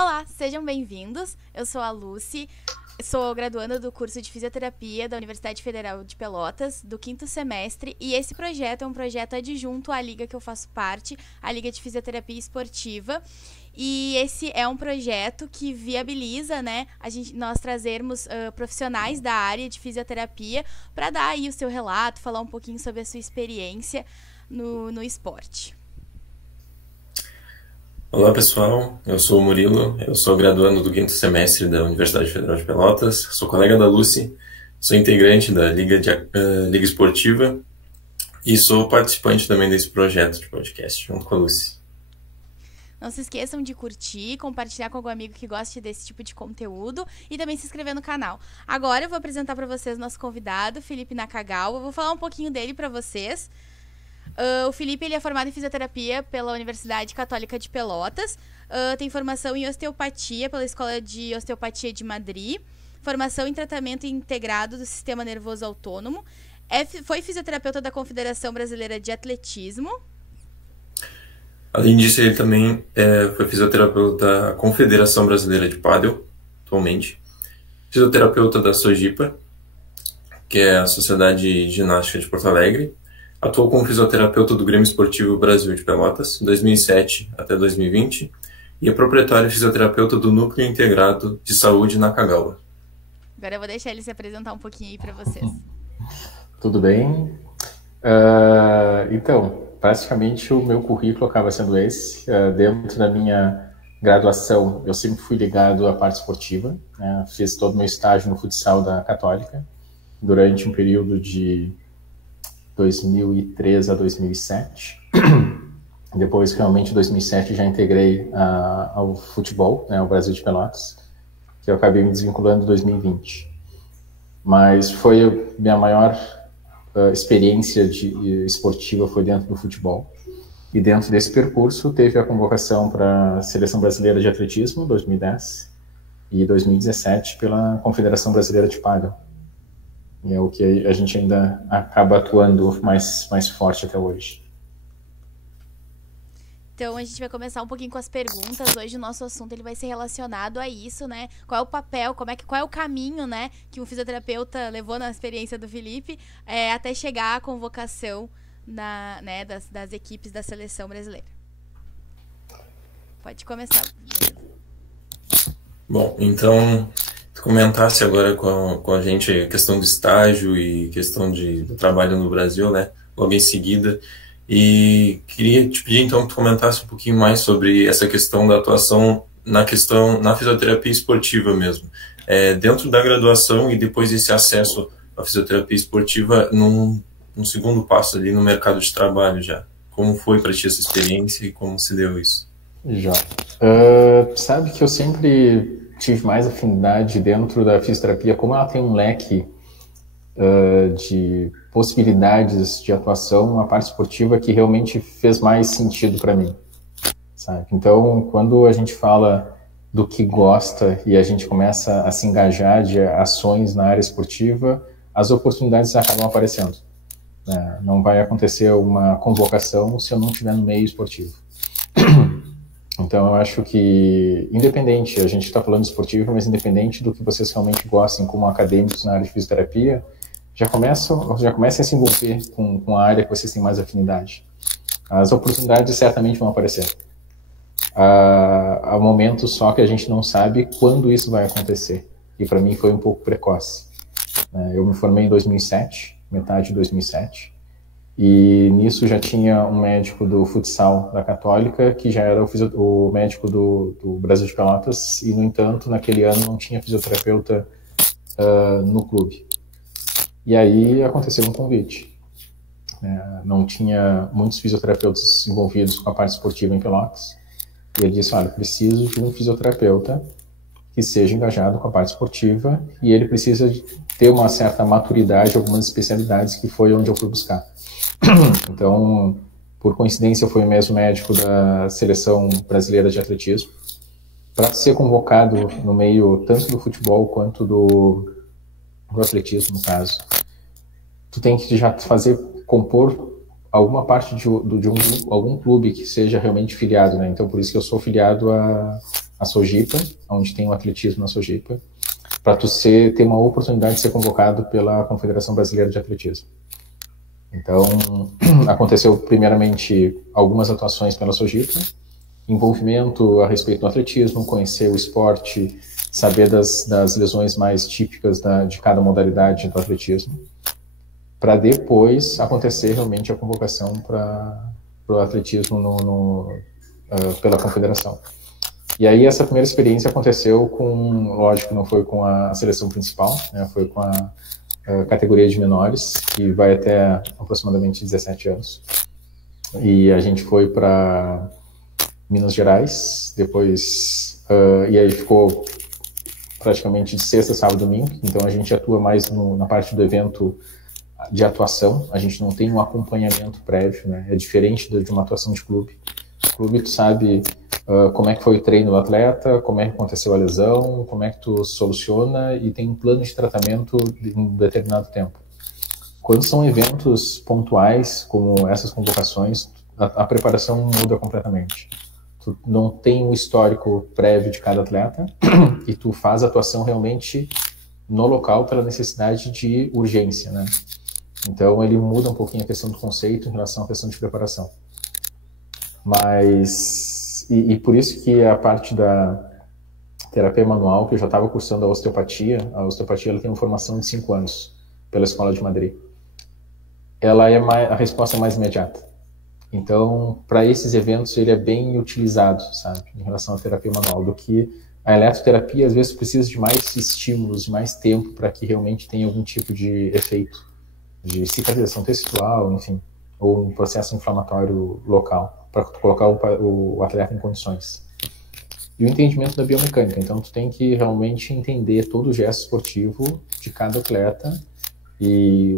Olá, sejam bem-vindos. Eu sou a Lucy, sou graduanda do curso de Fisioterapia da Universidade Federal de Pelotas, do 5º semestre, e esse projeto é um projeto adjunto à liga que eu faço parte, a Liga de Fisioterapia Esportiva. E esse é um projeto que viabiliza, né, nós trazermos profissionais da área de fisioterapia para dar aí o seu relato, falar um pouquinho sobre a sua experiência no esporte. Olá pessoal, eu sou o Murilo, eu sou graduando do 5º semestre da Universidade Federal de Pelotas, sou colega da Lucy, sou integrante da Liga Esportiva e sou participante também desse projeto de podcast, junto com a Lucy. Não se esqueçam de curtir, compartilhar com algum amigo que goste desse tipo de conteúdo e também se inscrever no canal. Agora eu vou apresentar para vocês nosso convidado, Felipe Nakagawa. Eu vou falar um pouquinho dele para vocês. O Felipe ele é formado em fisioterapia pela Universidade Católica de Pelotas, tem formação em osteopatia pela Escola de Osteopatia de Madrid, formação em tratamento integrado do sistema nervoso autônomo, foi fisioterapeuta da Confederação Brasileira de Atletismo. Além disso, ele também foi fisioterapeuta da Confederação Brasileira de Pádel, atualmente, fisioterapeuta da Sojipa, que é a Sociedade de Ginástica de Porto Alegre. Atuou como fisioterapeuta do Grêmio Esportivo Brasil de Pelotas, de 2007 até 2020, e é proprietário e fisioterapeuta do Núcleo Integrado de Saúde Nakagawa. Agora eu vou deixar ele se apresentar um pouquinho aí para vocês. Tudo bem? Então, praticamente o meu currículo acaba sendo esse. Dentro da minha graduação, eu sempre fui ligado à parte esportiva, né? Fiz todo o meu estágio no futsal da Católica, durante um período de 2003 a 2007. Depois, realmente, em 2007, já integrei ao futebol, né, ao Brasil de Pelotas, que eu acabei me desvinculando em 2020. Mas foi a minha maior experiência esportiva foi dentro do futebol. E dentro desse percurso, teve a convocação para a Seleção Brasileira de Atletismo, 2010, e 2017 pela Confederação Brasileira de Pádel. E é o que a gente ainda acaba atuando mais forte até hoje. Então a gente vai começar um pouquinho com as perguntas. Hoje o nosso assunto ele vai ser relacionado a isso, né? Qual é o papel, qual é o caminho, né, que um fisioterapeuta levou na experiência do Felipe até chegar à convocação né, das equipes da seleção brasileira. Pode começar. Bom, então, tu comentasse agora com a gente a questão do estágio e questão do trabalho no Brasil, né, logo em seguida, e queria te pedir então que tu comentasse um pouquinho mais sobre essa questão da atuação na fisioterapia esportiva mesmo, dentro da graduação e depois desse acesso à fisioterapia esportiva num segundo passo ali no mercado de trabalho já. Como foi para ti essa experiência e como se deu isso? Já. Sabe que eu sempre tive mais afinidade dentro da fisioterapia, como ela tem um leque de possibilidades de atuação, a parte esportiva que realmente fez mais sentido para mim, sabe? Então, quando a gente fala do que gosta e a gente começa a se engajar de ações na área esportiva, as oportunidades acabam aparecendo, né? Não vai acontecer uma convocação se eu não estiver no meio esportivo. Então, eu acho que, independente, a gente está falando de esportivo, mas independente do que vocês realmente gostem como acadêmicos na área de fisioterapia, já comecem a se envolver com a área que vocês têm mais afinidade. As oportunidades certamente vão aparecer. Há momentos só que a gente não sabe quando isso vai acontecer. E para mim foi um pouco precoce. Eu me formei em 2007, metade de 2007. E nisso já tinha um médico do futsal da Católica, que já era o médico do Brasil de Pelotas, e, no entanto, naquele ano não tinha fisioterapeuta no clube. E aí aconteceu um convite. Não tinha muitos fisioterapeutas envolvidos com a parte esportiva em Pelotas. E ele disse, olha, preciso de um fisioterapeuta que seja engajado com a parte esportiva, e ele precisa ter uma certa maturidade, algumas especialidades, que foi onde eu fui buscar. Então, por coincidência, eu fui o mesmo médico da Seleção Brasileira de Atletismo. Para ser convocado no meio tanto do futebol quanto do atletismo, no caso, tu tem que já compor alguma parte de algum clube que seja realmente filiado, né? Então, por isso que eu sou filiado a Sojipa, onde tem o atletismo na Sojipa, para tu ter uma oportunidade de ser convocado pela Confederação Brasileira de Atletismo. Então, aconteceu primeiramente algumas atuações pela Sojipa, envolvimento a respeito do atletismo, conhecer o esporte, saber das lesões mais típicas de cada modalidade do atletismo, para depois acontecer realmente a convocação para o atletismo pela Confederação. E aí essa primeira experiência aconteceu lógico, não foi com a seleção principal, né, foi com a categoria de menores, que vai até aproximadamente 17 anos. E a gente foi para Minas Gerais, depois, e aí ficou praticamente de sexta, sábado, domingo, então a gente atua mais na parte do evento de atuação, a gente não tem um acompanhamento prévio, né? É diferente de uma atuação de clube. Clube, tu sabe como é que foi o treino do atleta, como é que aconteceu a lesão, como é que tu soluciona e tem um plano de tratamento em um determinado tempo. Quando são eventos pontuais, como essas convocações, a preparação muda completamente. Tu não tem um histórico prévio de cada atleta e tu faz a atuação realmente no local pela necessidade de urgência, né? Então ele muda um pouquinho a questão do conceito em relação à questão de preparação. Mas, e por isso que a parte da terapia manual, que eu já estava cursando a osteopatia ela tem uma formação de 5 anos pela Escola de Madrid. Ela a resposta é mais imediata. Então, para esses eventos, ele é bem utilizado, sabe, em relação à terapia manual, do que a eletroterapia, às vezes, precisa de mais estímulos, de mais tempo para que realmente tenha algum tipo de efeito de cicatrização textual, enfim, ou um processo inflamatório local, para colocar o atleta em condições. E o entendimento da biomecânica, então tu tem que realmente entender todo o gesto esportivo de cada atleta e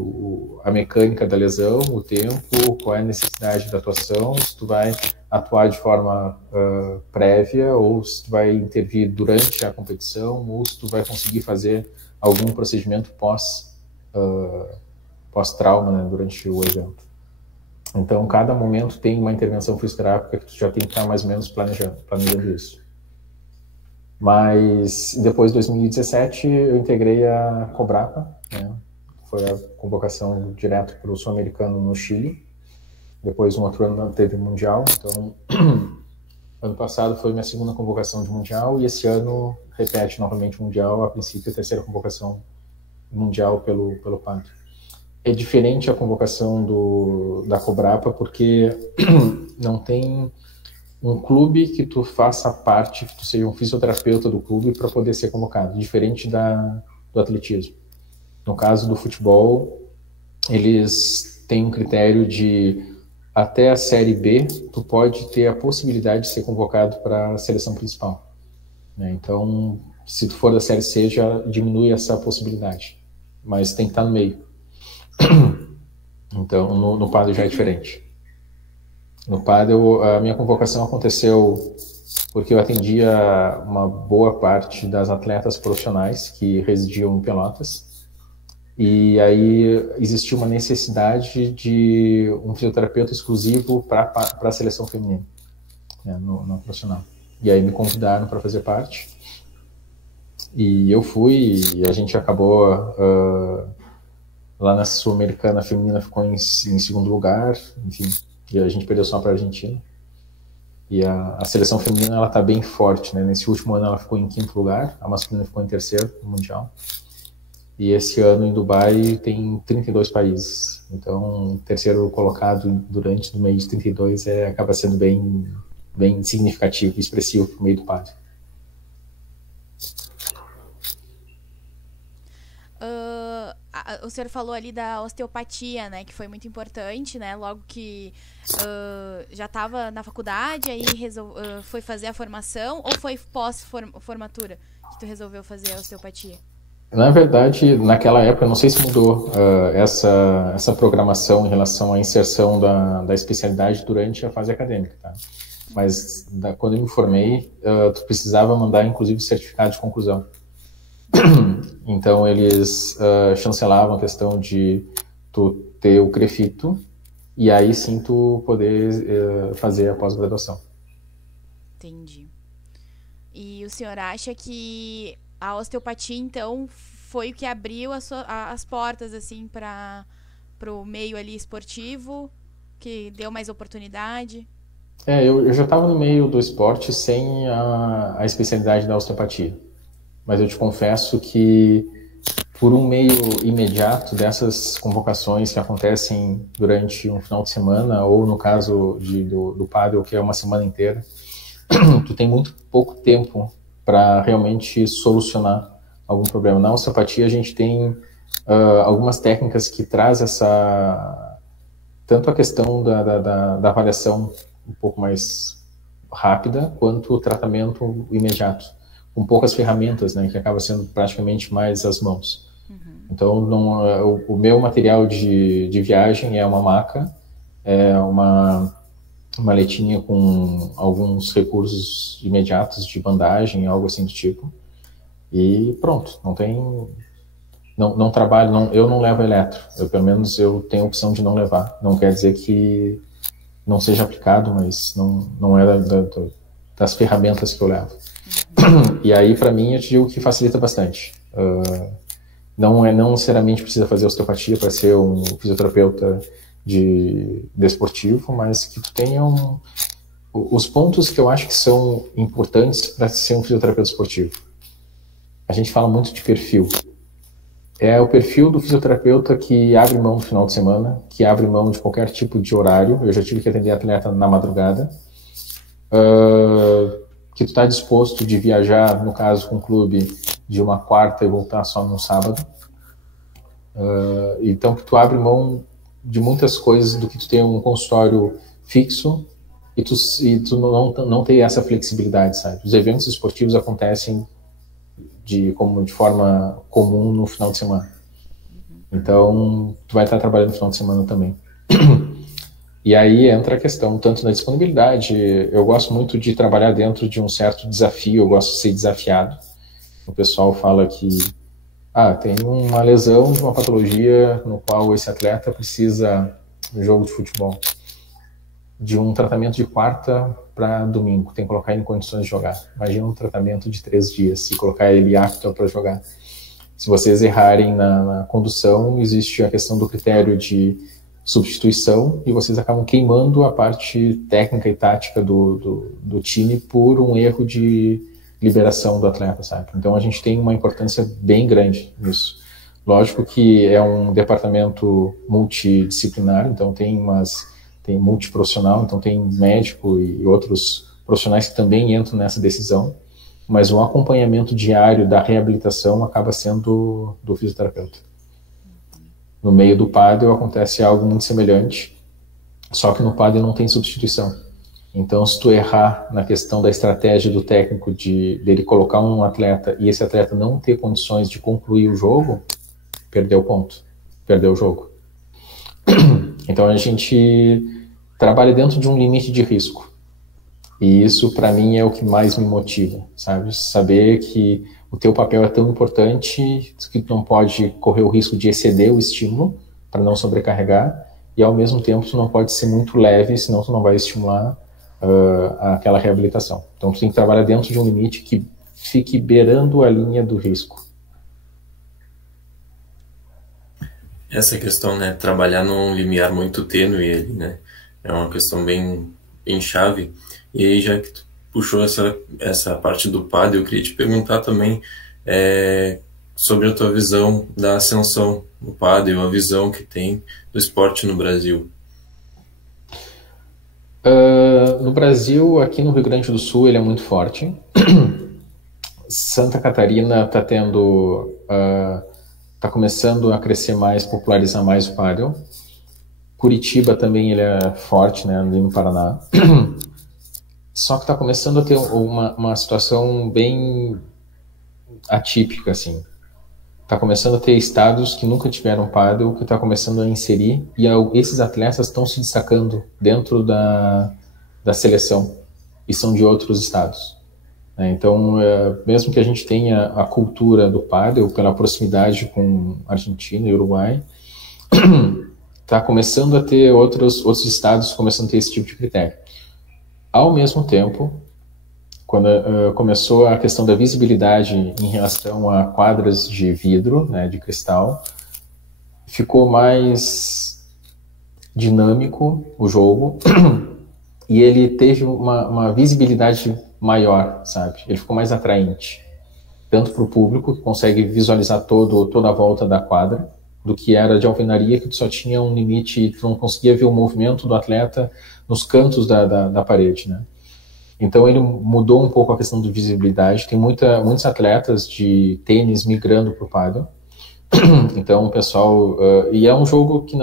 a mecânica da lesão, o tempo, qual é a necessidade da atuação, se tu vai atuar de forma prévia ou se tu vai intervir durante a competição ou se tu vai conseguir fazer algum procedimento pós-trauma, né, durante o evento. Então, cada momento tem uma intervenção fisioterápica que tu já tem que estar mais ou menos planejando isso. Mas depois de 2017 eu integrei a Cobrapa, né? Foi a convocação direto para o Sul-Americano no Chile. Depois, um outro ano teve Mundial. Então, ano passado foi minha segunda convocação de Mundial e esse ano repete novamente o Mundial, a princípio a terceira convocação mundial pelo PAD. É diferente a convocação da Cobrapa porque não tem um clube que tu faça parte, que tu seja um fisioterapeuta do clube para poder ser convocado, diferente do atletismo. No caso do futebol, eles têm um critério de até a Série B, tu pode ter a possibilidade de ser convocado para a seleção principal, né? Então, se tu for da Série C, já diminui essa possibilidade, mas tem que estar no meio. Então, no PADL já é diferente. No PADL, a minha convocação aconteceu porque eu atendia uma boa parte das atletas profissionais que residiam em Pelotas. E aí existiu uma necessidade de um fisioterapeuta exclusivo para a seleção feminina, né, no profissional. E aí me convidaram para fazer parte. E eu fui, e a gente acabou lá na Sul-Americana, a feminina ficou em segundo lugar, enfim, e a gente perdeu só para a Argentina. E a seleção feminina, ela está bem forte, né? Nesse último ano ela ficou em quinto lugar, a masculina ficou em terceiro no Mundial. E esse ano em Dubai tem 32 países. Então, terceiro colocado durante no meio de 32 acaba sendo bem significativo e expressivo para o meio do PAD. O senhor falou ali da osteopatia, né, que foi muito importante, né, logo que já estava na faculdade, aí foi fazer a formação, ou foi pós-formatura que tu resolveu fazer a osteopatia? Na verdade, naquela época, não sei se mudou essa programação em relação à inserção da especialidade durante a fase acadêmica, tá? Mas quando eu me formei, tu precisava mandar, inclusive, certificado de conclusão. Então, eles chancelavam a questão de tu ter o CREFITO e aí sim tu poder fazer a pós-graduação. Entendi. E o senhor acha que a osteopatia, então, foi o que abriu as portas, assim, para o meio ali esportivo, que deu mais oportunidade? Eu já estava no meio do esporte sem a especialidade da osteopatia. Mas eu te confesso que, por um meio imediato dessas convocações que acontecem durante um final de semana, ou no caso do pádel, que é uma semana inteira, tu tem muito pouco tempo para realmente solucionar algum problema. Na osteopatia, a gente tem algumas técnicas que traz tanto a questão da avaliação um pouco mais rápida, quanto o tratamento imediato, com poucas ferramentas, né, que acaba sendo praticamente mais as mãos. Então, o meu material de viagem é uma maca, é uma maletinha com alguns recursos imediatos de bandagem, algo assim do tipo, e pronto, não trabalho, eu não levo eletro, pelo menos eu tenho a opção de não levar, não quer dizer que não seja aplicado, mas não é das ferramentas que eu levo. E aí, para mim, eu te digo que facilita bastante. Não necessariamente precisa fazer osteopatia para ser um fisioterapeuta desportivo, mas que tu tenha os pontos que eu acho que são importantes para ser um fisioterapeuta esportivo. A gente fala muito de perfil. É o perfil do fisioterapeuta que abre mão no final de semana, que abre mão de qualquer tipo de horário. Eu já tive que atender atleta na madrugada. Que tu está disposto de viajar, no caso com o clube, de uma quarta e voltar só no sábado. Então que tu abre mão de muitas coisas, do que tu tem um consultório fixo e tu não tem essa flexibilidade, sabe? Os eventos esportivos acontecem de forma comum no final de semana. Então, tu vai estar trabalhando no final de semana também. E aí entra a questão, tanto da disponibilidade, eu gosto muito de trabalhar dentro de um certo desafio, eu gosto de ser desafiado. O pessoal fala que tem uma lesão de uma patologia no qual esse atleta precisa, no jogo de futebol, de um tratamento de quarta para domingo, tem que colocar ele em condições de jogar. Imagina um tratamento de 3 dias e colocar ele apto para jogar. Se vocês errarem na condução, existe a questão do critério de substituição e vocês acabam queimando a parte técnica e tática do time por um erro de liberação do atleta, sabe? Então a gente tem uma importância bem grande nisso. Lógico que é um departamento multidisciplinar, então tem multiprofissional, então tem médico e outros profissionais que também entram nessa decisão, mas o acompanhamento diário da reabilitação acaba sendo do fisioterapeuta. No meio do pádel acontece algo muito semelhante, só que no pádel não tem substituição. Então, se tu errar na questão da estratégia do técnico dele colocar um atleta e esse atleta não ter condições de concluir o jogo, perdeu o ponto, perdeu o jogo. Então, a gente trabalha dentro de um limite de risco. E isso, para mim, é o que mais me motiva, sabe? Saber que o teu papel é tão importante que tu não pode correr o risco de exceder o estímulo para não sobrecarregar e, ao mesmo tempo, tu não pode ser muito leve, senão tu não vai estimular aquela reabilitação. Então, tu tem que trabalhar dentro de um limite que fique beirando a linha do risco. Essa questão, né, trabalhar num limiar muito tênue, ele, né, é uma questão bem chave. E aí, já que tu puxou essa parte do pádel, eu queria te perguntar também sobre a tua visão da ascensão no pádel, a visão que tem do esporte no Brasil. No Brasil, aqui no Rio Grande do Sul, ele é muito forte. Santa Catarina está começando a crescer mais, popularizar mais o pádel. Curitiba também ele é forte, né, ali no Paraná. Só que está começando a ter uma situação bem atípica, assim. Está começando a ter estados que nunca tiveram pádel, que está começando a inserir, e esses atletas estão se destacando dentro da seleção, e são de outros estados. Então, mesmo que a gente tenha a cultura do pádel, pela proximidade com Argentina e Uruguai, está começando a ter outros estados começando a ter esse tipo de critério. Ao mesmo tempo, quando começou a questão da visibilidade em relação a quadras de vidro, né, de cristal, ficou mais dinâmico o jogo e ele teve uma visibilidade maior, sabe? Ele ficou mais atraente, tanto para o público, que consegue visualizar toda a volta da quadra, do que era de alvenaria, que tu só tinha um limite, tu não conseguia ver o movimento do atleta nos cantos da parede, né? Então ele mudou um pouco a questão de visibilidade. Tem muitos atletas de tênis migrando para o pádel. Então o pessoal... e é um jogo que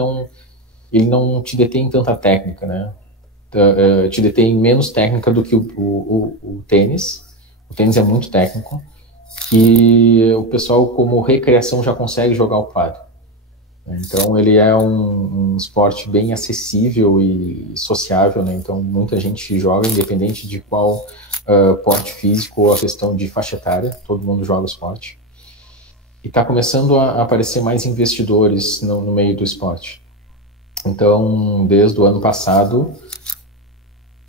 ele não te detém tanta técnica, né? Te detém menos técnica do que o tênis. O tênis é muito técnico. E o pessoal, como recreação, já consegue jogar o pádel. Então ele é um esporte bem acessível e sociável, né? Então muita gente joga, independente de qual porte físico ou a questão de faixa etária, todo mundo joga o esporte. E está começando a aparecer mais investidores no meio do esporte. Então, desde o ano passado,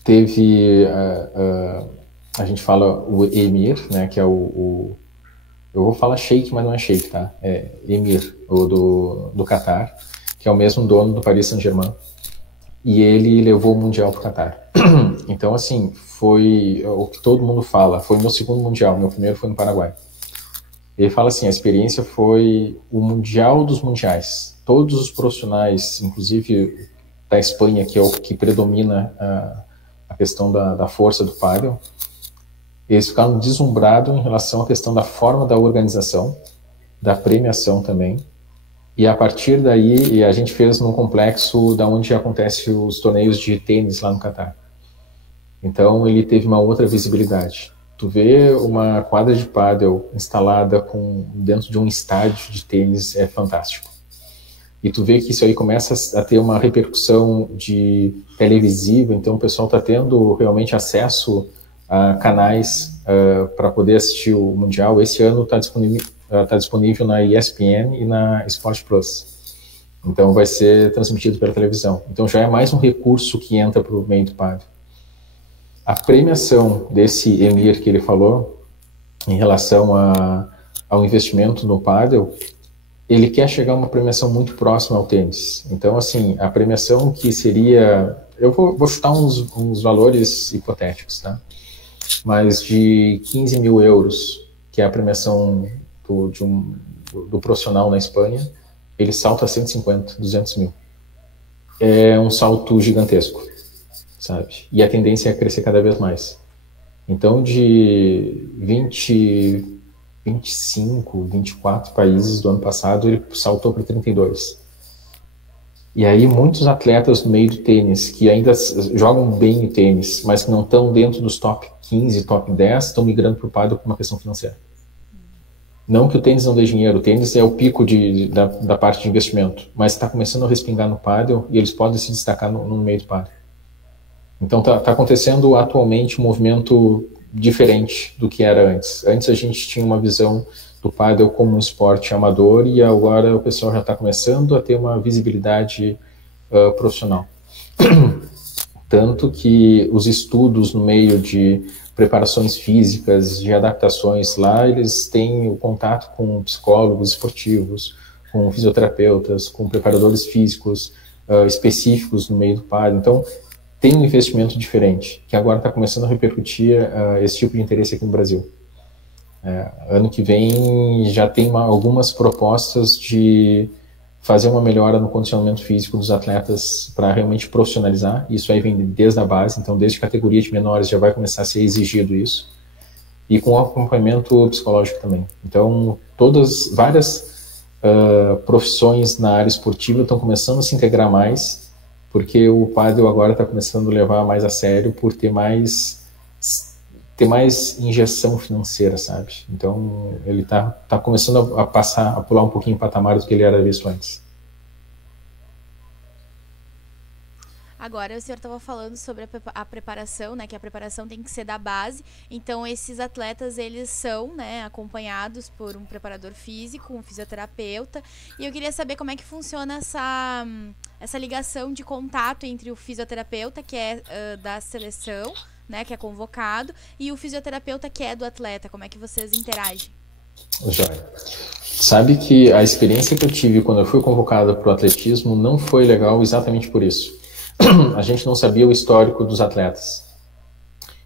teve, a gente fala o Emir, né, que é eu vou falar Sheikh, mas não é Sheikh, tá? É Emir, do Qatar, que é o mesmo dono do Paris Saint-Germain. E ele levou o Mundial para o Qatar. Então, assim, foi o que todo mundo fala. Foi meu segundo Mundial, meu primeiro foi no Paraguai. Ele fala assim, a experiência foi o Mundial dos Mundiais. Todos os profissionais, inclusive da Espanha, que é o que predomina a questão da força do pádel, eles ficaram deslumbrados em relação à questão da forma da organização, da premiação também. E a partir daí, a gente fez num complexo da onde acontecem os torneios de tênis lá no Catar. Então ele teve uma outra visibilidade. Tu vê uma quadra de pádel instalada dentro de um estádio de tênis é fantástico. E tu vê que isso aí começa a ter uma repercussão televisiva, então o pessoal está tendo realmente acesso a canais para poder assistir o Mundial. Esse ano está disponível na ESPN e na Sport Plus. Então vai ser transmitido pela televisão. Então já é mais um recurso que entra para o meio do pádel. A premiação desse Emir que ele falou, em relação ao investimento no pádel, ele quer chegar a uma premiação muito próxima ao tênis. Então, assim, a premiação que seria... Eu vou chutar uns valores hipotéticos, tá? Mas de 15 mil euros, que é a premiação do profissional na Espanha, ele salta a 150, 200 mil. É um salto gigantesco, sabe? E a tendência é crescer cada vez mais. Então, de 25, 24 países do ano passado, ele saltou para 32. E aí muitos atletas no meio do tênis, que ainda jogam bem o tênis, mas que não estão dentro dos top 15, top 10, estão migrando para o pádel por uma questão financeira. Não que o tênis não dê dinheiro, o tênis é o pico da parte de investimento, mas está começando a respingar no pádel e eles podem se destacar no meio do pádel. Então está acontecendo atualmente um movimento diferente do que era antes. Antes a gente tinha uma visão do pádel como um esporte amador e agora o pessoal já está começando a ter uma visibilidade profissional. Tanto que os estudos no meio de preparações físicas, de adaptações lá, eles têm o contato com psicólogos esportivos, com fisioterapeutas, com preparadores físicos específicos no meio do pádel. Então, tem um investimento diferente, que agora está começando a repercutir esse tipo de interesse aqui no Brasil. Ano que vem já tem algumas propostas de fazer uma melhora no condicionamento físico dos atletas para realmente profissionalizar. Isso aí vem desde a base, então desde categoria de menores já vai começar a ser exigido isso. E com acompanhamento psicológico também. Então várias profissões na área esportiva estão começando a se integrar mais, porque o pádel agora está começando a levar mais a sério por ter mais injeção financeira, sabe? Então ele tá começando a pular um pouquinho o patamar do que ele era visto antes. Agora, o senhor estava falando sobre a preparação, né? Que a preparação tem que ser da base. Então, esses atletas, eles são, né, acompanhados por um preparador físico, um fisioterapeuta. E eu queria saber como é que funciona essa ligação de contato entre o fisioterapeuta, que é da seleção, né, que é convocado, e o fisioterapeuta que é do atleta. Como é que vocês interagem? Joia. Sabe que a experiência que eu tive quando eu fui convocado para o atletismo não foi legal exatamente por isso. A gente não sabia o histórico dos atletas.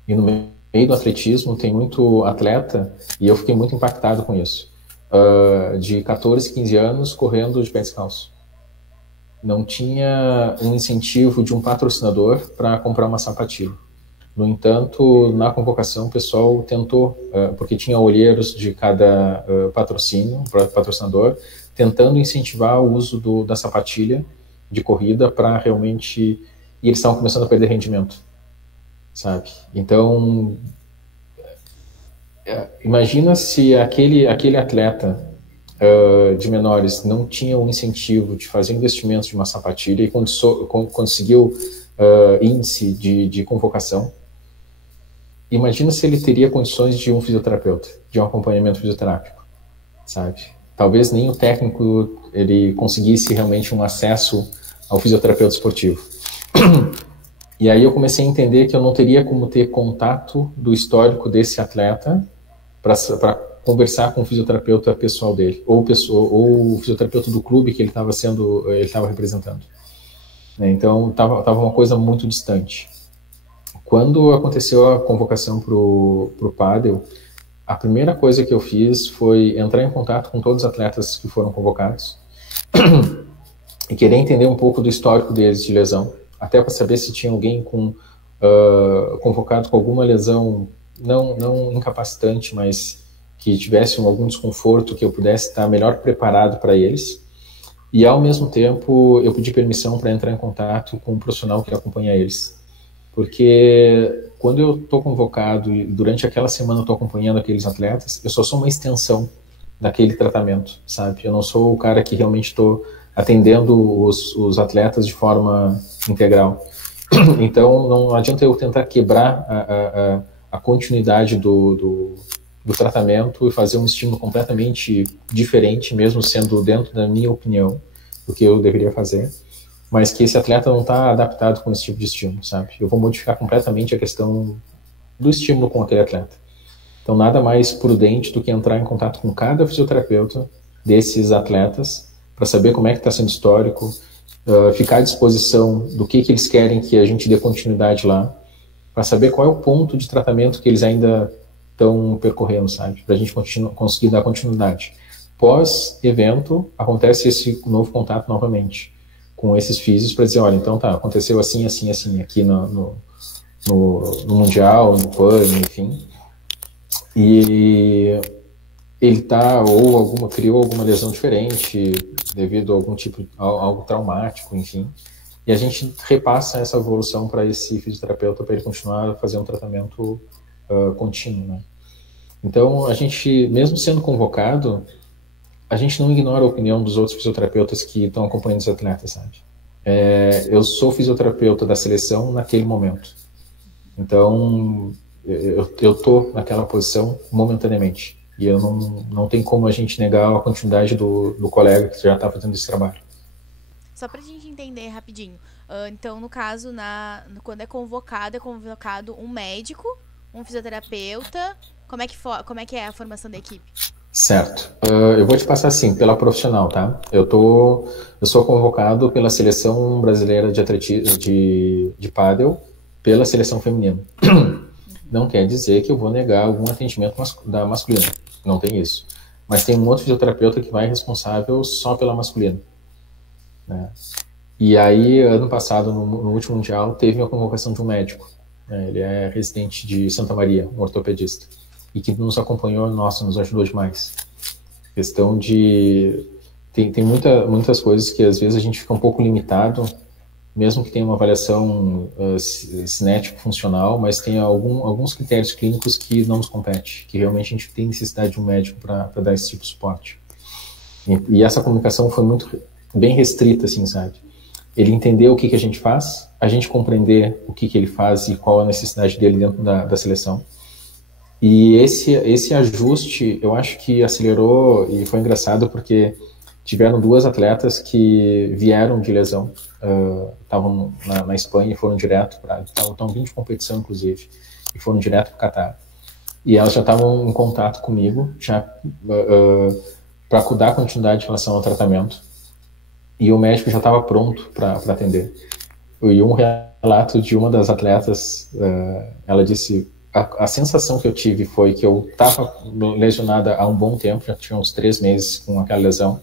E no meio do atletismo tem muito atleta, e eu fiquei muito impactado com isso, de 14, 15 anos correndo de pé descalço. Não tinha um incentivo de um patrocinador para comprar uma sapatilha. No entanto, na convocação, o pessoal tentou, porque tinha olheiros de cada patrocinador, tentando incentivar o uso da sapatilha de corrida para realmente... E eles estavam começando a perder rendimento, sabe? Então, imagina se aquele atleta de menores não tinha o incentivo de fazer investimentos de uma sapatilha e conseguiu índice de convocação. Imagina se ele teria condições de um fisioterapeuta, de um acompanhamento fisioterápico, sabe? Talvez nem o técnico ele conseguisse realmente um acesso ao fisioterapeuta esportivo. E aí eu comecei a entender que eu não teria como ter contato do histórico desse atleta para conversar com o fisioterapeuta pessoal dele, ou o fisioterapeuta do clube que ele estava representando. Então estava uma coisa muito distante. Quando aconteceu a convocação para o pádel, a primeira coisa que eu fiz foi entrar em contato com todos os atletas que foram convocados e querer entender um pouco do histórico deles de lesão, até para saber se tinha alguém convocado com alguma lesão, não incapacitante, mas que tivesse algum desconforto, que eu pudesse estar melhor preparado para eles. E, ao mesmo tempo, eu pedi permissão para entrar em contato com o profissional que acompanha eles. Porque quando eu estou convocado e durante aquela semana eu estou acompanhando aqueles atletas, eu só sou uma extensão daquele tratamento, sabe? Eu não sou o cara que realmente estou atendendo os atletas de forma integral. Então, não adianta eu tentar quebrar a continuidade do tratamento e fazer um estímulo completamente diferente, mesmo sendo dentro da minha opinião, do que eu deveria fazer, mas que esse atleta não está adaptado com esse tipo de estímulo, sabe? Eu vou modificar completamente a questão do estímulo com aquele atleta. Então, nada mais prudente do que entrar em contato com cada fisioterapeuta desses atletas para saber como é que está sendo histórico, ficar à disposição do que eles querem que a gente dê continuidade lá, para saber qual é o ponto de tratamento que eles ainda estão percorrendo, sabe? Para a gente conseguir dar continuidade. Pós-evento, acontece esse novo contato novamente com esses físicos para dizer, olha, então tá, aconteceu assim, assim, assim, aqui no Mundial, no PAN, enfim. E ele criou alguma lesão diferente devido a algum tipo, algo traumático, enfim. E a gente repassa essa evolução para esse fisioterapeuta para ele continuar a fazer um tratamento contínuo, né? Então, a gente, mesmo sendo convocado, a gente não ignora a opinião dos outros fisioterapeutas que estão acompanhando os atletas, sabe? Eu sou fisioterapeuta da seleção naquele momento. Então, eu tô naquela posição momentaneamente. E eu não tem como a gente negar a continuidade do colega que já está fazendo esse trabalho. Só pra gente entender rapidinho. Então, no caso, quando é convocado um médico, um fisioterapeuta. Como é que é a formação da equipe? Certo. Eu vou te passar assim, pela profissional, tá? Eu sou convocado pela seleção brasileira de pádel, pela seleção feminina. Não quer dizer que eu vou negar algum atendimento da masculina. Não tem isso. Mas tem um outro fisioterapeuta que vai responsável só pela masculina, né? E aí, ano passado, no último Mundial, teve uma convocação de um médico. Né? Ele é residente de Santa Maria, um ortopedista. E que nos acompanhou, nos ajudou demais. Questão de... Tem muitas coisas que às vezes a gente fica um pouco limitado, mesmo que tenha uma avaliação cinético-funcional, mas tem alguns critérios clínicos que não nos competem, que realmente a gente tem necessidade de um médico para dar esse tipo de suporte. E essa comunicação foi muito bem restrita, assim, sabe? Ele entender o que a gente faz, a gente compreender o que ele faz e qual a necessidade dele dentro da seleção. E esse ajuste, eu acho que acelerou, e foi engraçado porque tiveram duas atletas que vieram de lesão, estavam na Espanha e foram direto estão vindo de competição, inclusive. e foram direto para o Catar. E elas já estavam em contato comigo, já para dar continuidade em relação ao tratamento. E o médico já estava pronto para atender. E um relato de uma das atletas, ela disse, a sensação que eu tive foi que eu estava lesionada há um bom tempo, já tinha uns 3 meses com aquela lesão.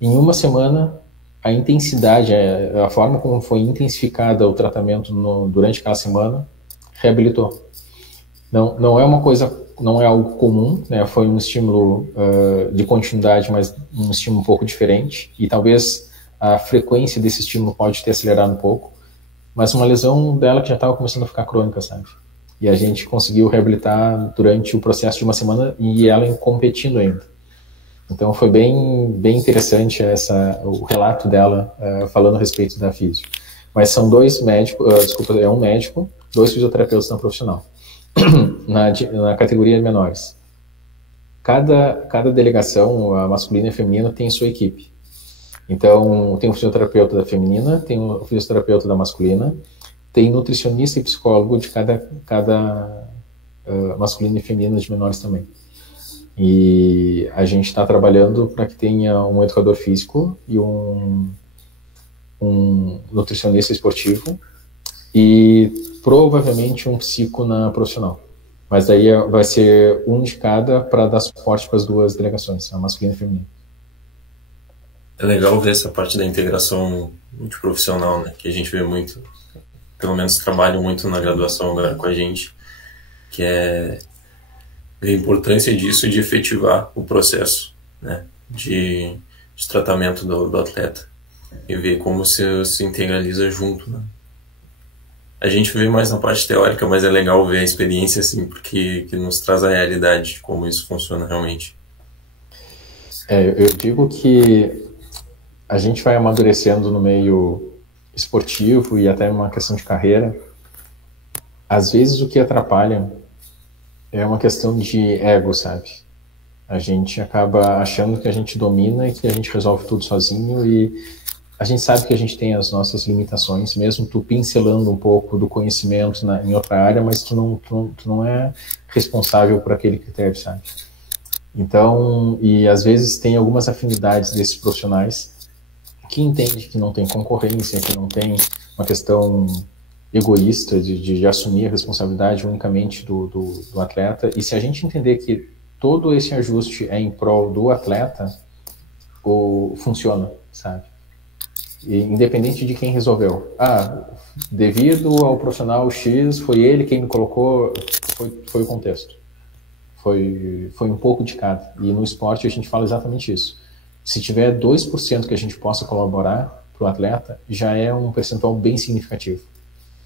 Em uma semana, a intensidade, a forma como foi intensificada o tratamento durante aquela semana, reabilitou. Não é uma coisa, não é algo comum, né? Foi um estímulo de continuidade, mas um estímulo um pouco diferente, e talvez a frequência desse estímulo pode ter acelerado um pouco, mas uma lesão dela que já estava começando a ficar crônica, sabe? E a gente conseguiu reabilitar durante o processo de uma semana e ela competindo ainda. Então foi bem interessante o relato dela falando a respeito da físio. Mas são 2 médicos, é um médico, 2 fisioterapeutas na profissional. Na categoria de menores. Cada delegação, a masculina e a feminina, tem sua equipe. Então, tem o fisioterapeuta da feminina, tem o fisioterapeuta da masculina, tem nutricionista e psicólogo de cada masculina e feminina de menores também. E a gente está trabalhando para que tenha um educador físico e um nutricionista esportivo e provavelmente um psico na profissional. Mas daí vai ser um de cada para dar suporte para as 2 delegações, a masculina e a feminina. É legal ver essa parte da integração multiprofissional, né? Que a gente vê muito, pelo menos trabalham muito na graduação agora com a gente, que é a importância disso de efetivar o processo, né? de tratamento do atleta e ver como se integraliza junto, né? A gente vê mais na parte teórica, mas é legal ver a experiência assim, porque que nos traz a realidade de como isso funciona realmente. Eu digo que a gente vai amadurecendo no meio esportivo e até uma questão de carreira. Às vezes o que atrapalha é uma questão de ego, sabe? A gente acaba achando que a gente domina e que a gente resolve tudo sozinho, e a gente sabe que a gente tem as nossas limitações, mesmo tu pincelando um pouco do conhecimento em outra área, mas tu não é responsável por aquele critério, sabe? Então, e às vezes tem algumas afinidades desses profissionais que entendem que não tem concorrência, que não tem uma questão egoísta de assumir a responsabilidade unicamente do atleta, e se a gente entender que todo esse ajuste é em prol do atleta, funciona, sabe? E, independente de quem resolveu. Devido ao profissional X, foi ele quem me colocou, foi o contexto. Foi um pouco de cada. E no esporte a gente fala exatamente isso. Se tiver 2% que a gente possa colaborar para o atleta, já é um percentual bem significativo,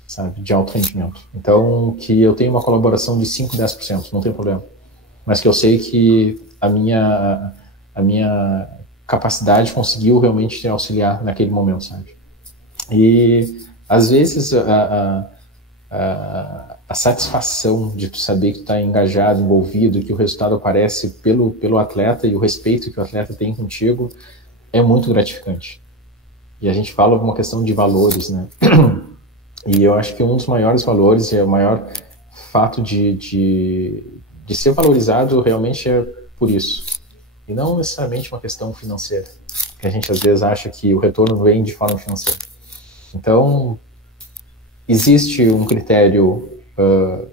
sabe, de alto rendimento. Então, que eu tenha uma colaboração de 5%, 10%, não tem problema. Mas que eu sei que a minha capacidade conseguiu realmente te auxiliar naquele momento, sabe? E, às vezes, a satisfação de tu saber que tu está engajado, envolvido, que o resultado aparece pelo atleta e o respeito que o atleta tem contigo é muito gratificante. E a gente fala uma questão de valores, né? E eu acho que um dos maiores valores e o maior fato de ser valorizado realmente é por isso. E não necessariamente uma questão financeira, que a gente às vezes acha que o retorno vem de forma financeira. Então, existe um critério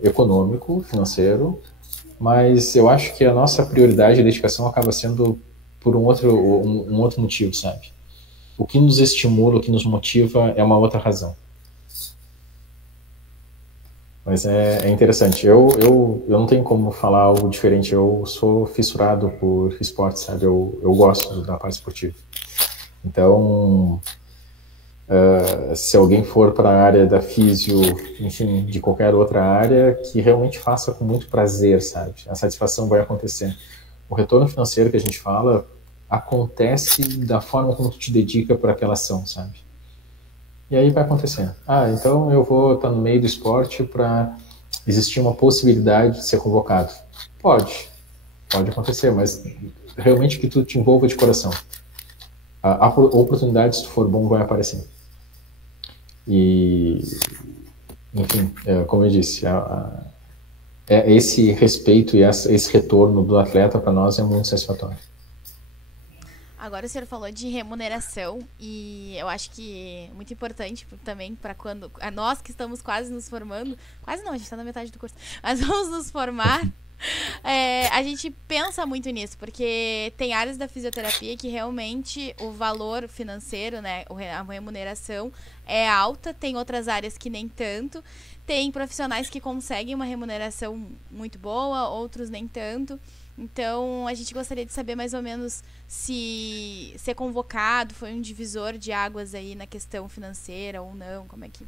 econômico, financeiro, mas eu acho que a nossa prioridade e dedicação acaba sendo por um outro motivo, sabe? O que nos estimula, o que nos motiva é uma outra razão. Mas é interessante. Eu não tenho como falar algo diferente. Eu sou fissurado por esporte, sabe? Eu gosto da parte esportiva. Então, se alguém for para a área da físio, enfim, de qualquer outra área, que realmente faça com muito prazer, sabe? A satisfação vai acontecer. O retorno financeiro que a gente fala acontece da forma como tu te dedica para aquela ação, sabe? E aí vai acontecer. Então eu vou estar no meio do esporte para existir uma possibilidade de ser convocado. Pode acontecer, mas realmente que tu te envolva de coração. A oportunidade, se tu for bom, vai aparecer. E enfim, como eu disse, esse respeito e esse retorno do atleta para nós é muito satisfatório. Agora o senhor falou de remuneração e eu acho que é muito importante também para quando nós que estamos quase nos formando, quase não, a gente está na metade do curso, mas vamos nos formar. A gente pensa muito nisso, porque tem áreas da fisioterapia que realmente o valor financeiro, né, a remuneração é alta, tem outras áreas que nem tanto, tem profissionais que conseguem uma remuneração muito boa, outros nem tanto. Então, a gente gostaria de saber mais ou menos se ser convocado foi um divisor de águas aí na questão financeira ou não, como é que...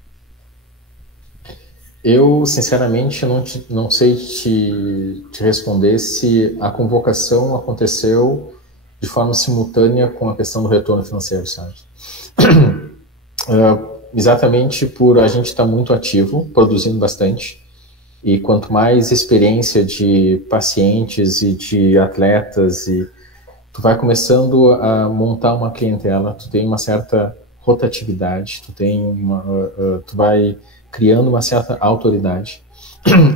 Eu, sinceramente, não sei te responder se a convocação aconteceu de forma simultânea com a questão do retorno financeiro, sabe? Exatamente por a gente estar muito ativo, produzindo bastante, e quanto mais experiência de pacientes e de atletas, e tu vai começando a montar uma clientela, tu tem uma certa rotatividade, tu vai criando uma certa autoridade.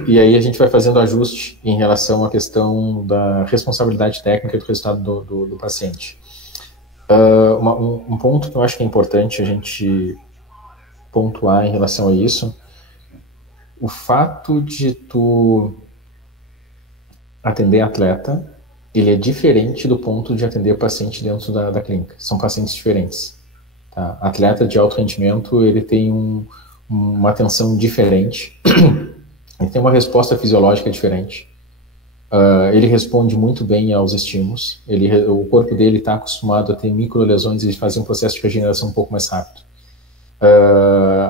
E aí a gente vai fazendo ajuste em relação à questão da responsabilidade técnica do resultado do paciente. Um ponto que eu acho que é importante a gente pontuar em relação a isso, o fato de tu atender atleta, ele é diferente do ponto de atender paciente dentro da clínica. São pacientes diferentes. Tá? Atleta de alto rendimento, ele tem uma atenção diferente, ele tem uma resposta fisiológica diferente, ele responde muito bem aos estímulos, o corpo dele está acostumado a ter microlesões e fazer um processo de regeneração um pouco mais rápido.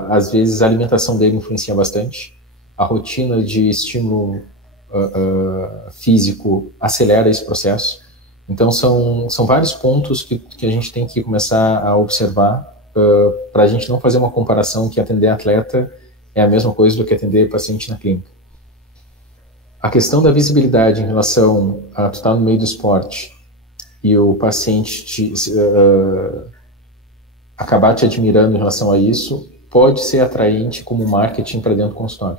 Às vezes a alimentação dele influencia bastante, a rotina de estímulo físico acelera esse processo. Então são vários pontos que a gente tem que começar a observar para a gente não fazer uma comparação que atender atleta é a mesma coisa do que atender paciente na clínica. A questão da visibilidade em relação a tu estar no meio do esporte e o paciente acabar te admirando em relação a isso pode ser atraente como marketing para dentro do consultório.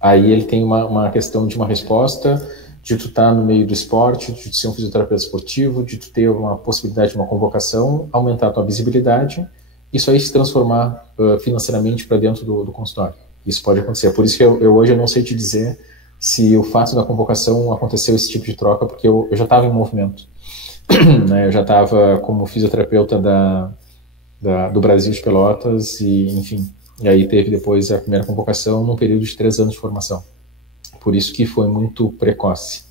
Aí ele tem uma questão de uma resposta, de tu estar no meio do esporte, de tu ser um fisioterapeuta esportivo, de tu ter uma possibilidade de uma convocação, aumentar a tua visibilidade, isso aí se transformar financeiramente para dentro do consultório. Isso pode acontecer. Por isso que eu hoje não sei te dizer se o fato da convocação aconteceu esse tipo de troca, porque eu já estava em movimento. Né? Eu já estava como fisioterapeuta do Brasil de Pelotas, e enfim. E aí teve depois a primeira convocação num período de 3 anos de formação. Por isso que foi muito precoce.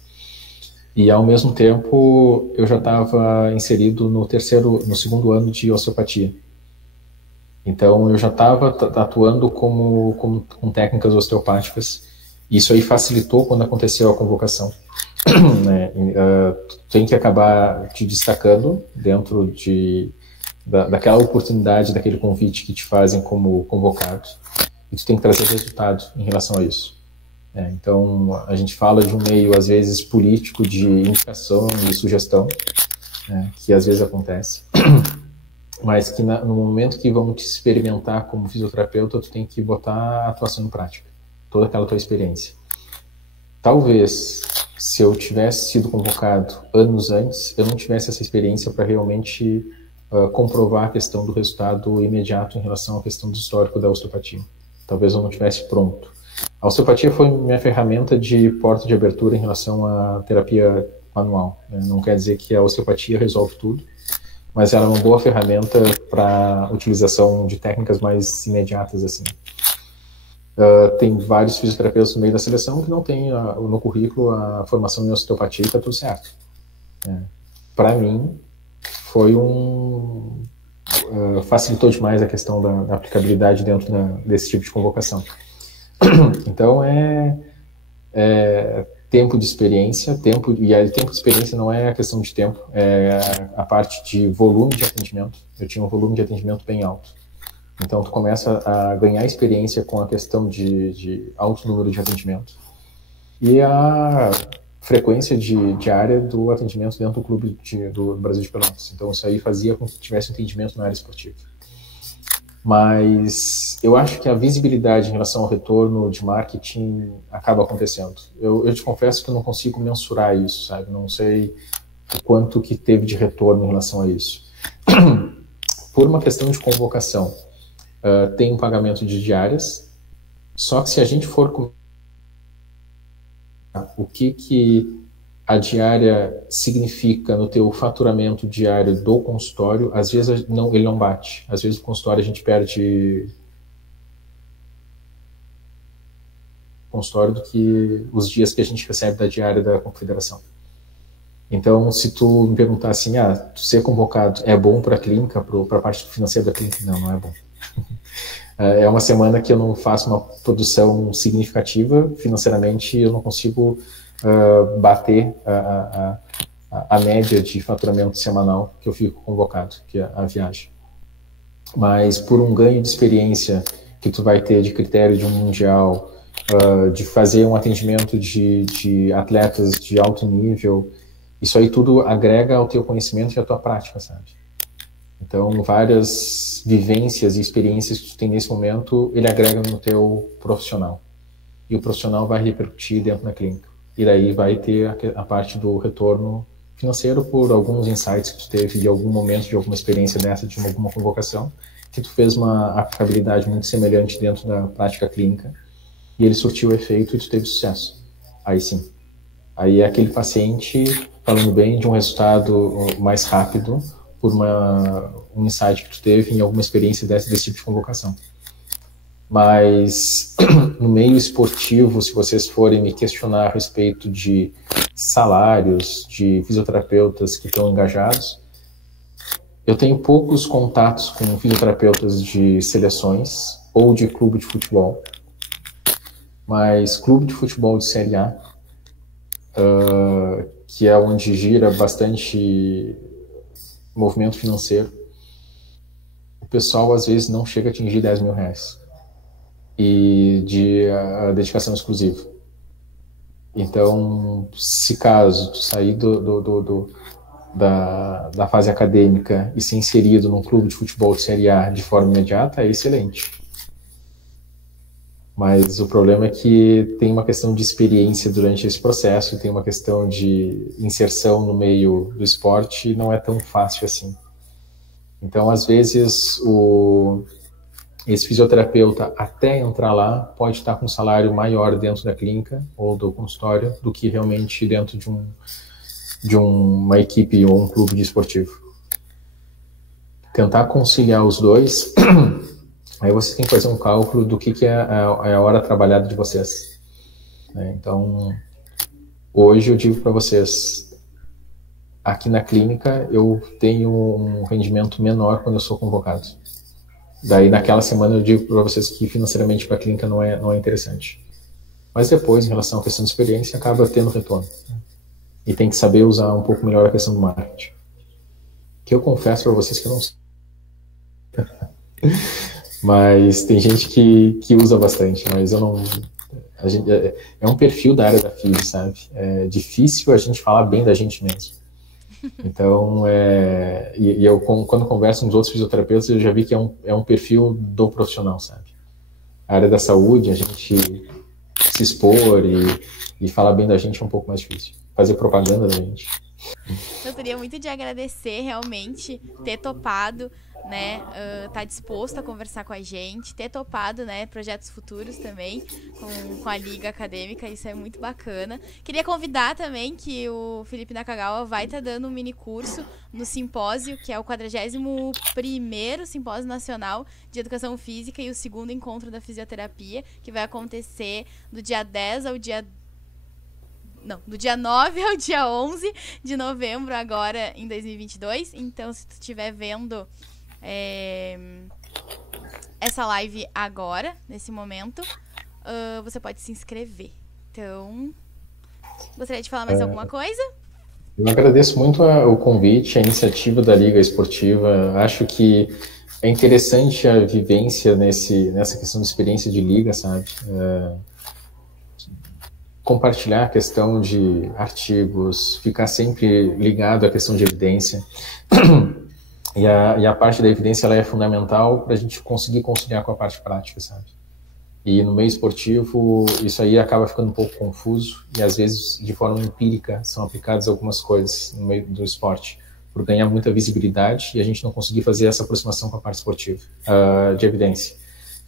E ao mesmo tempo eu já estava inserido no 2º ano de osteopatia. Então eu já estava atuando com técnicas osteopáticas. Isso aí facilitou quando aconteceu a convocação. Né? Tem que acabar te destacando dentro daquela oportunidade, daquele convite que te fazem como convocado. E tu tem que trazer resultado em relação a isso. Então a gente fala de um meio às vezes político de indicação e sugestão, né, que às vezes acontece. Mas que no momento que vão te experimentar como fisioterapeuta, tu tem que botar a atuação em prática, toda aquela tua experiência. Talvez, se eu tivesse sido convocado anos antes, eu não tivesse essa experiência para realmente comprovar a questão do resultado imediato em relação à questão do histórico da osteopatia. Talvez eu não estivesse pronto. A osteopatia foi minha ferramenta de porta de abertura em relação à terapia manual. Não quer dizer que a osteopatia resolve tudo, mas ela é uma boa ferramenta para utilização de técnicas mais imediatas, assim. Tem vários fisioterapeutas no meio da seleção que não tem no currículo a formação em osteopatia e está tudo certo. Para mim, foi facilitou demais a questão da aplicabilidade dentro desse tipo de convocação. Então, tempo de experiência, e aí tempo de experiência não é a questão de tempo, é a parte de volume de atendimento. Eu tinha um volume de atendimento bem alto. Então, tu começa a ganhar experiência com a questão de alto número de atendimento. E a frequência diária do atendimento dentro do clube do Brasil de Pelotas. Então, isso aí fazia com que tivesse um atendimento na área esportiva. Mas eu acho que a visibilidade em relação ao retorno de marketing acaba acontecendo. Eu te confesso que eu não consigo mensurar isso, sabe? Não sei o quanto que teve de retorno em relação a isso. Por uma questão de convocação, tem um pagamento de diárias, só que se a gente for... O que a diária significa no teu faturamento diário do consultório, às vezes ele não bate. Às vezes o consultório a gente perde consultório do que os dias que a gente recebe da diária da confederação. Então, se tu me perguntar assim, tu ser convocado é bom para a clínica, para a parte financeira da clínica? Não, não é bom. É uma semana que eu não faço uma produção significativa, financeiramente eu não consigo bater a média de faturamento semanal que eu fico convocado, que é a viagem. Mas por um ganho de experiência que tu vai ter de critério de um mundial, de fazer um atendimento de atletas de alto nível, isso aí tudo agrega ao teu conhecimento e à tua prática, sabe? Então, várias vivências e experiências que tu tem nesse momento, ele agrega no teu profissional. E o profissional vai repercutir dentro da clínica. E daí vai ter a parte do retorno financeiro por alguns insights que tu teve de algum momento, de alguma experiência dessa, de alguma convocação, que tu fez uma aplicabilidade muito semelhante dentro da prática clínica, e ele surtiu o efeito e tu teve sucesso. Aí sim. Aí é aquele paciente falando bem de um resultado mais rápido por um insight que tu teve em alguma experiência desse tipo de convocação. Mas no meio esportivo, se vocês forem me questionar a respeito de salários de fisioterapeutas que estão engajados, eu tenho poucos contatos com fisioterapeutas de seleções ou de clube de futebol, mas clube de futebol de Série A, que é onde gira bastante movimento financeiro, o pessoal às vezes não chega a atingir 10 mil reais e de dedicação exclusiva. Então, se caso tu sair da fase acadêmica e ser inserido num clube de futebol de Série A de forma imediata, é excelente. Mas o problema é que tem uma questão de experiência durante esse processo, tem uma questão de inserção no meio do esporte e não é tão fácil assim. Então, às vezes, esse fisioterapeuta, até entrar lá, pode estar com um salário maior dentro da clínica ou do consultório do que realmente dentro de uma equipe ou um clube de esportivo. Tentar conciliar os dois... Aí você tem que fazer um cálculo do que é a hora trabalhada de vocês. Então, hoje eu digo para vocês, aqui na clínica eu tenho um rendimento menor quando eu sou convocado. Daí naquela semana eu digo para vocês que financeiramente para a clínica não é interessante. Mas depois, em relação à questão de experiência, acaba tendo retorno. E tem que saber usar um pouco melhor a questão do marketing. Que eu confesso para vocês que eu não sei. Mas tem gente que usa bastante, mas eu não... é um perfil da área da FISI, sabe? É difícil a gente falar bem da gente mesmo. Então, eu quando converso com os outros fisioterapeutas, eu já vi que é um perfil do profissional, sabe? A área da saúde, a gente se expor e falar bem da gente é um pouco mais difícil. Fazer propaganda da gente. Gostaria muito de agradecer, realmente, ter topado, né, tá disposto a conversar com a gente, ter topado, né, projetos futuros também com a Liga Acadêmica, isso é muito bacana. Queria convidar também que o Felipe Nakagawa vai estar dando um mini curso no simpósio, que é o 41º Simpósio Nacional de Educação Física e o segundo encontro da fisioterapia, que vai acontecer do dia 10 ao dia... Não, do dia 9 ao dia 11 de novembro, agora em 2022. Então, se tu estiver vendo essa live agora, nesse momento, você pode se inscrever. Então, gostaria de falar mais alguma coisa? Eu agradeço muito o convite, a iniciativa da Liga Esportiva. Acho que é interessante a vivência nessa questão de experiência de liga, sabe? Compartilhar a questão de artigos, ficar sempre ligado à questão de evidência. E a parte da evidência ela é fundamental para a gente conseguir conciliar com a parte prática, sabe? E no meio esportivo, isso aí acaba ficando um pouco confuso e às vezes de forma empírica são aplicadas algumas coisas no meio do esporte por ganhar muita visibilidade e a gente não conseguir fazer essa aproximação com a parte esportiva de evidência.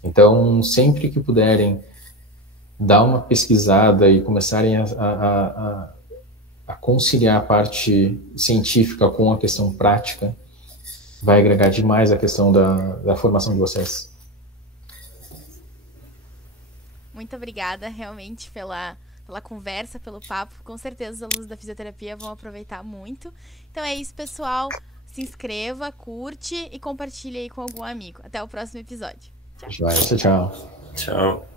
Então, sempre que puderem dar uma pesquisada e começarem a conciliar a parte científica com a questão prática, vai agregar demais a questão da formação de vocês. Muito obrigada, realmente, pela conversa, pelo papo. Com certeza os alunos da fisioterapia vão aproveitar muito. Então é isso, pessoal. Se inscreva, curte e compartilhe aí com algum amigo. Até o próximo episódio. Tchau. Tchau. Tchau.